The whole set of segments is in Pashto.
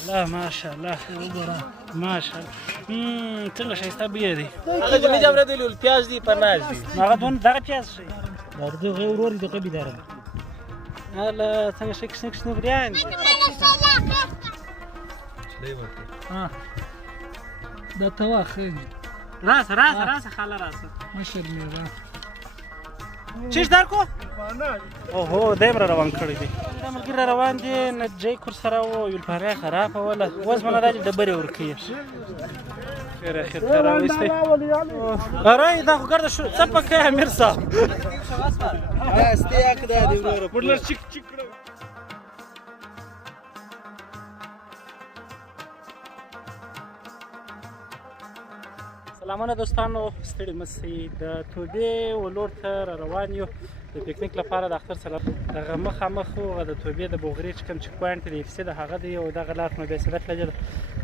الله ماشاءالله ماشاءالله څنګه ښایسته بوی دی هغه چې مې جوړه دی پیاز دی پناز دی هغه دغه پیاز شي دغه ورور دی دغه بیداره هله څنګه شي کښنه بریان دي دا توا خیلی راسه خاله راسه ماشاءالله چیش در کو؟ اوهو دیم را روان کړی دی دا ملګري را روان دي نتیجه یې کورسره و یولپاره یې خرابه وله اوس مله دا چې ډبرې ورکوي خیر خیر ته راویستی ارای دا خو ګرده شو څه پکې امیر صاحب استیاک دا دی وروره پډلر چیک چیک کړه سلامونه دوستانو ستړي مه شئ د توبې ولور ته را روان یو د پکنیک لپاره د اختر سره دغه مخامخ و د توبې د بوغرې چې کوم چک پوینټ دی اف سي د هغه دی او دغه لار مو بیا سړک لګېده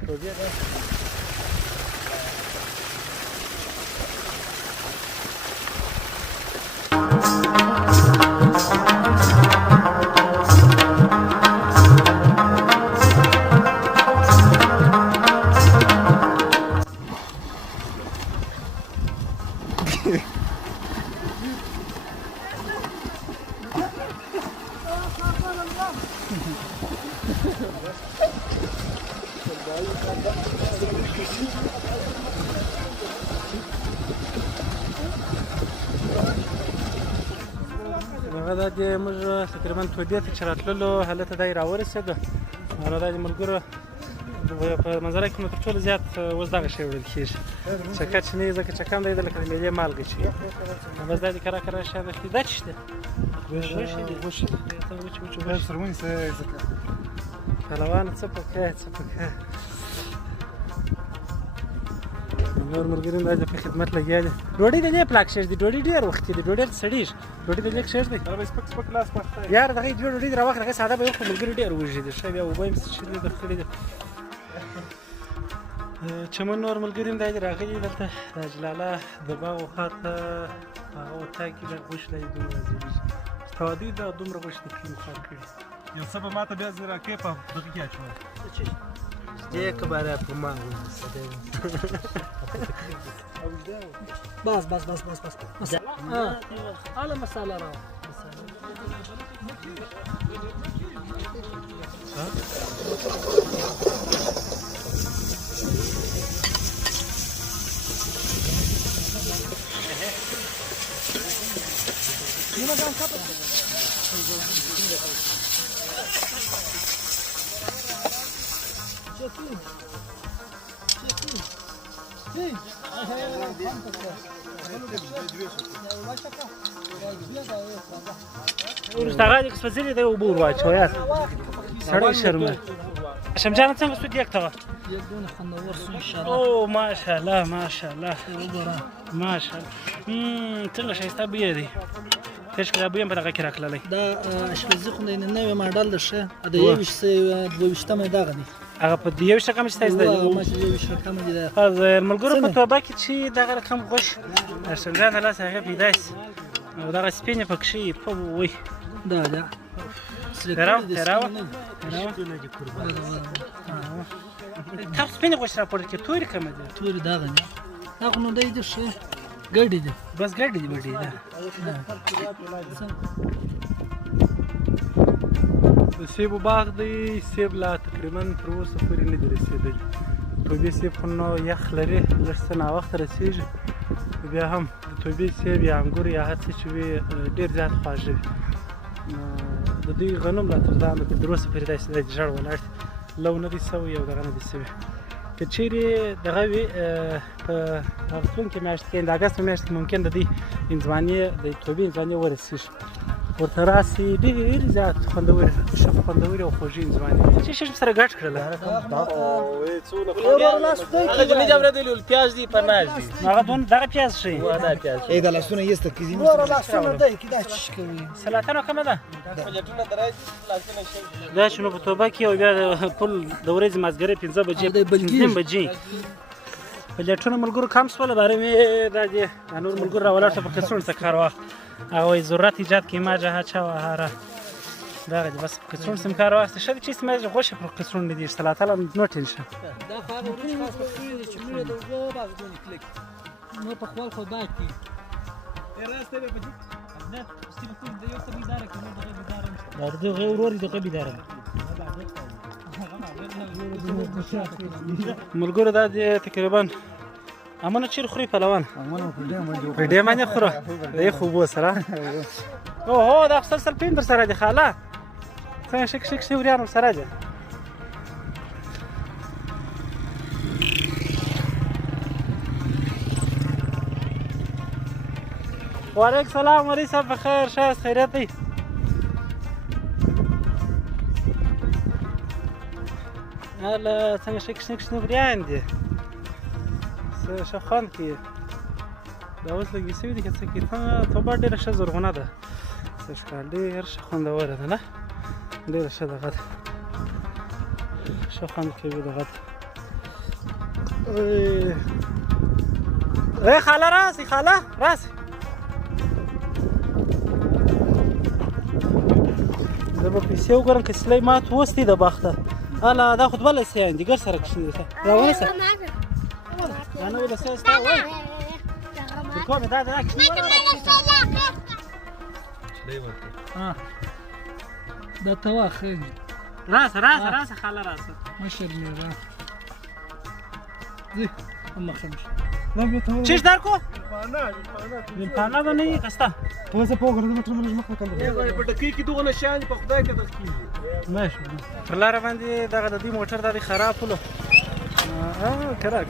توبې ده هغه دا د موږ تقریبا توبې ته چې راتللو هلته دا یې راورسېده نو دا د ملګرو په منظره کې نو تر ټولو زیات اوس دغه شی وړل کېږي چکه چې نه وي ځکه چکه هم دی لکه د معدې مالګه چې بس دا د کرا کرا شیان اخلي دا څه دی غوښې دي پهلوانه څه پکې نور ملګري هم دا په خدمت لګیا دي ډوډۍ د دې پلاک شېږدي ډوډۍ ډېر وختي دي ډوډۍ سړېږي ډوډۍ د لیک شېږدي یار دغه دوه ډوډۍ دې راواخله هغه ساده به وخورو ملګري ډېر وږي دي ښه بیا اوبه یې څښلي دي خړې دي چمن نور ملګري هم دا دي راغلي دلته د جلاله د باغ خوا ته هغه وطاق کې د غوښ دی دومره ځېږي توادي دا دومره غوښ د کلي خوا کړي یو څه به ماته بیا زه راکې په دغه کې اچوم دې کباره په ما بس حالا مساله را وروسته هغه دې سوځېدلی دی اوبه ور واچوه یار سړی شرمه شمجانه څنګه سود یک ته وه یکونه خوندور سو انشاءالله او ماشاءالله ماشاءالله ماشاءالله څنګه ښایسته بوی دی کاشکې دا بوی هم په دغه کې راکړلی دا اشپزي خو د نوی ماډل ده ښه د 22مه دغه دی هغه په 21 رقم چې تاسو د ملګرو په توبه کې چې دغه رقم غوښ شمجانه لاس هغه پیدا شي او دغه سپینې پکښې په وی دا تراوه تاسو سپینې غوښ راپورته کې تورې کومه دي تورې دغه نه هغه نو دی ښه ګډې دي بس ګډې دي بډې ده د سیبو باغ دی سیب لا تقریبا تر اوسه پورې نه دي رسېدلي توبې سیب خو نو یخ لري لږ څه ناوخته رسېږي بیا هم د توبې سیب یا انګور یا هر څه چې وي ډېر زیات خواږه وي د دوی غنم لا تر ځان تر اوسه پورې داسې دی ژړ ولاړ دي لو نه دي سوی او دغه نه دي سوي که چیرې دغه وي په راتلونکې میاشت کې د اګست په میاشت کې ممکن د دې انځوانې د توبې انځوانې ورسېږي ورته راسي ډېر زیات خوندورې ښه خوندورې او خوږې انځوانې چې شي سره ګډ کړله هغه چې مې جوړه دی پیاز دی پناز دی هغه دغه پیاز شي دا پیاز ای دا لاسونه یسته کیږي ورا لاسونه دی کې دا چی کوي سلاتانو کومه ده پلیټونه درای لاسونه شي دا چې نو په توبه کې او بیا پل د ورځې مازګرې 15 بجې 15 بجې پلیټونه ملګرو کم سوله باره مې دا دي نور ملګرو راولاړ ته په کڅوړ څه کار واخ هغه وایي ضرورت ایجاد کې ما جهه چا وهاره دغه دی بس کڅوړ سم کار واسطه شه چې سمه غوښه پر کڅوړ نه دي سلا تعالی نو ټینشن دا خو ورچ خاص په دې چې موږ د وګو باغ باندې کلیک نو په خپل خو باقي راسته به پدې نه ستې په دې یو څه بيدار کړو دا دغه ورور دغه بيدار ملګرو دا دی تقریبا امونه چیر خوري پهلوان په دې باندې خوره دې خوبو سره او هو دا خپل سلپین در سره دی خاله څنګه شک شک وريان سره دی وعلیکم السلام ولی صاحب بخیر شایست خیریت دی هلا څنګه شک شک وريان دی شخان کې دا اوس لګي سوي دي چې څه کې ته په ډېره ښه زرغونه ده څه ښکار ډېر ښه خوندوره ده نه ډېره ښه دغه ده ښه خوند کوي دغه ده خاله راسي خاله راسي زه به پیسې وګورم که سلی مات وستی د بخته هله دا خو دوه لسیان دي ګر سره کښېني ده راونیسه أنا ولا سيستا وين؟ بالكون ده كشني ولا دا تواخي راس خاله راس ما شاء الله زي اما خمس چیش درکو؟ پانا به نه کستا ته زه په غره متر منځ مخه کړم په ټکی کې دغه نشان په خدای کې دخیږي ماشي پر لار باندې دغه د دې موټر د خراب ولو کرا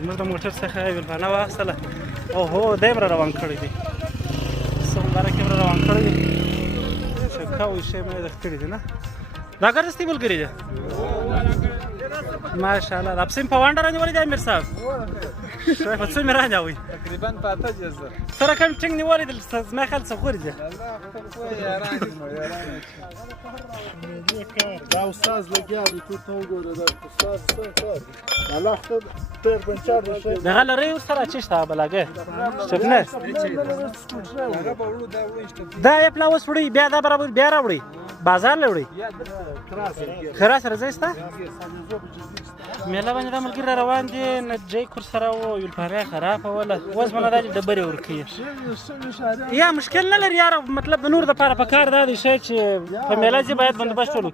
زموږ د موټر څخه یو پانا واخیستله او هو دیم را روان کړی دی څومره کې را روان کړی دی چې کاوي شی مې د کړی دی نه دا ګرځتي ملګری دی ماشاءالله د اپسیم په وانډه رانیولې دی امیر صاحب شوی په څو مې رانیوي تقریبا په 8000 سره کم ټینګ نیولې د زما خیال څه خوري دی دا استاد لګیا دی ته وګوره دا استاد څه کار الله خو تر بنچار دی دغه لري سره چشته بلاګه شپنه دا یې پلا وس وړي بیا دا برابر بیا راوړي بازار لوړي خلاص راځيستا مېلا باندې د ملګری روان دي نه جای کور سره و یو پاره خراب ولا وز مله د ډبرې ورکی یا مشکل نه لري یار مطلب د نور د پاره پکار دا دی شی چې په مېلا ځای باید بندوبست وکړي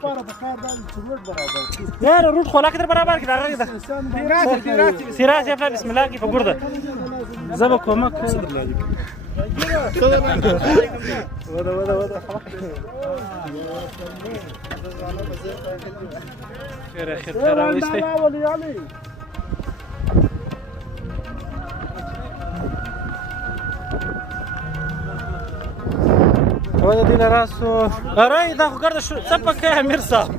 یار روټ خو لاکه برابر کې دا سیراس یا بسم الله کې په ګرده زب کومک ودا خير خير راويستي ودا دي راسو راي دا خو ګرځه شو څپکه امیر صاحب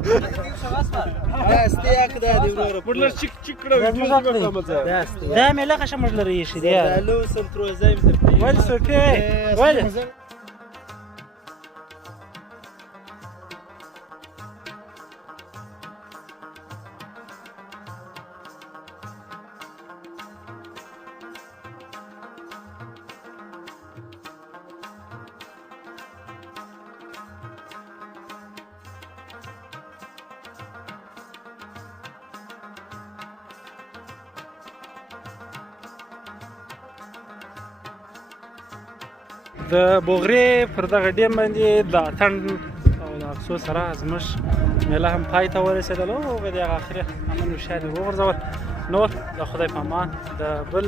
دا استیا کده دی ورو پړل چیک چیک کړو دا مې لغه شمر لري شي دی لو سنتروزایم ترتیب ول سوکي ول د بوغرې پر دغه ډیم باندې د اتڼ او د افسوس سره زموږ میله هم پای ته ورسېدلو او د هغه اخري امن وشاد وغورځول نور د خدای په امان د بل